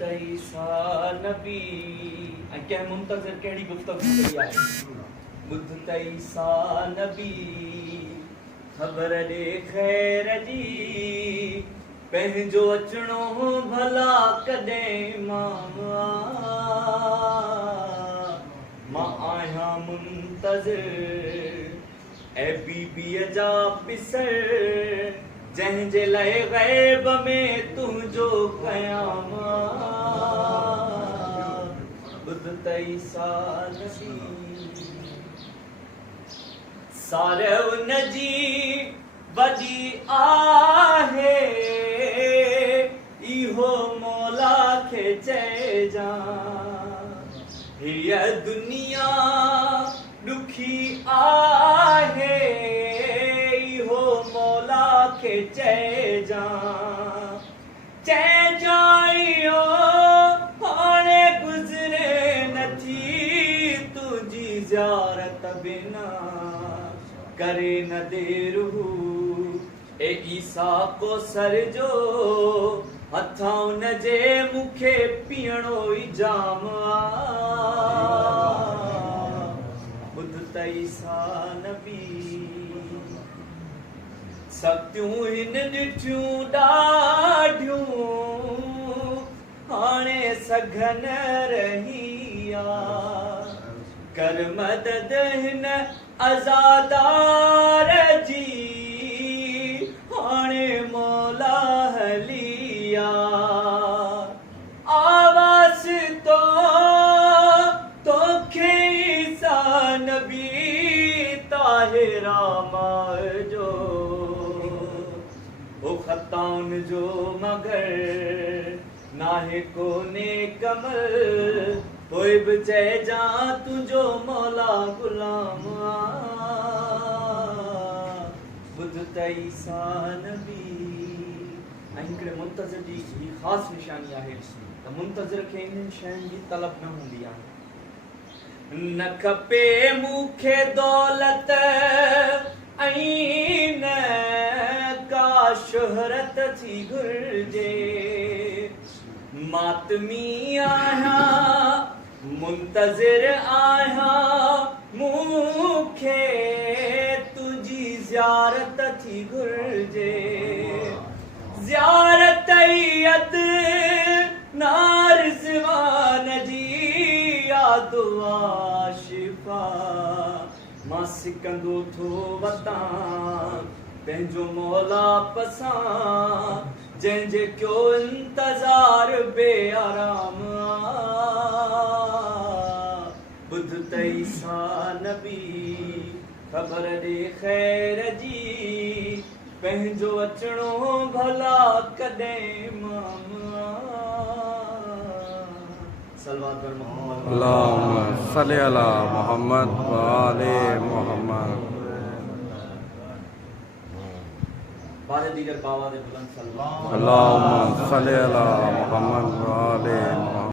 त ईसा नबी ऐं कंहिं मुंतज़िर कहिड़ी गुफ़्तगू कई आहे। ॿुध त ईसा नबी ख़बर ॾे ख़ैर जी, पंहिंजो अचणो भला कॾहिं मां आहियां मुंतज़िर ऐं बीबीअ जा पिसर, जंहिंजे लाइ ग़ैब में तुंहिंजो क़याम। ॿुध त ईसा नबी सारे उन जी वॾी आहे, इहो मौला खे चइजां। हीअ दुनिया ॾुखी आहे, इहो मौला खे चइजां इहो हाणे गुज़रे नथी तुंहिंजी ज़ियारत बिना, करे न देर ए ईसा को सर जो हथां उन जे मूंखे पीअणो ई जाम ॿुध त ईसा नबी सख्तियूं हिन ॾिठियूं ॾाढियूं, हाणे सघन रही कर मदद हिन अज़ादार जी, हाणे मौला हलिया। आवाज़ तोखे ईसा नबी ताहिरा जो, ओ ख़ताउन जो मगर नाहे कोने कमल, पोइ बि चइजां तुंहिंजो मौला ग़ुलाम। ॿुध त ईसा नबी ऐं हिकिड़े मुंतज़िर जी ही ख़ासि निशानी आहे त मुंतज़िर खे इन्हनि शयुनि जी तलब न हूंदी आहे। न खपे मूंखे दौलत ऐं न का शोहरत थी घुरिजे, मातमी आहियां मुंतज़िर आहियां, मूंखे तुंहिंजी ज़ियारत थी घुरिजे। ज़ियारत नारज़वान जी यादो शिफ़ा, मां सिकंदो थो वतां पंहिंजो मौला पसां, जंहिंजे क्यो इंतज़ार बेआराम। ॿुध त ईसा नबी ख़बर ॾे ख़ैर जी, पंहिंजो अचणो भला कॾहिं सलवात पर मोहम्मद अल्लाहुम्मा सल्लि अला मुहम्मद व आले मुहम्मद। बारे दीगर बाबा दे बुलंद सलवात। अल्लाहुम्मा सल्लि अला मुहम्मद व आले मुहम्मद।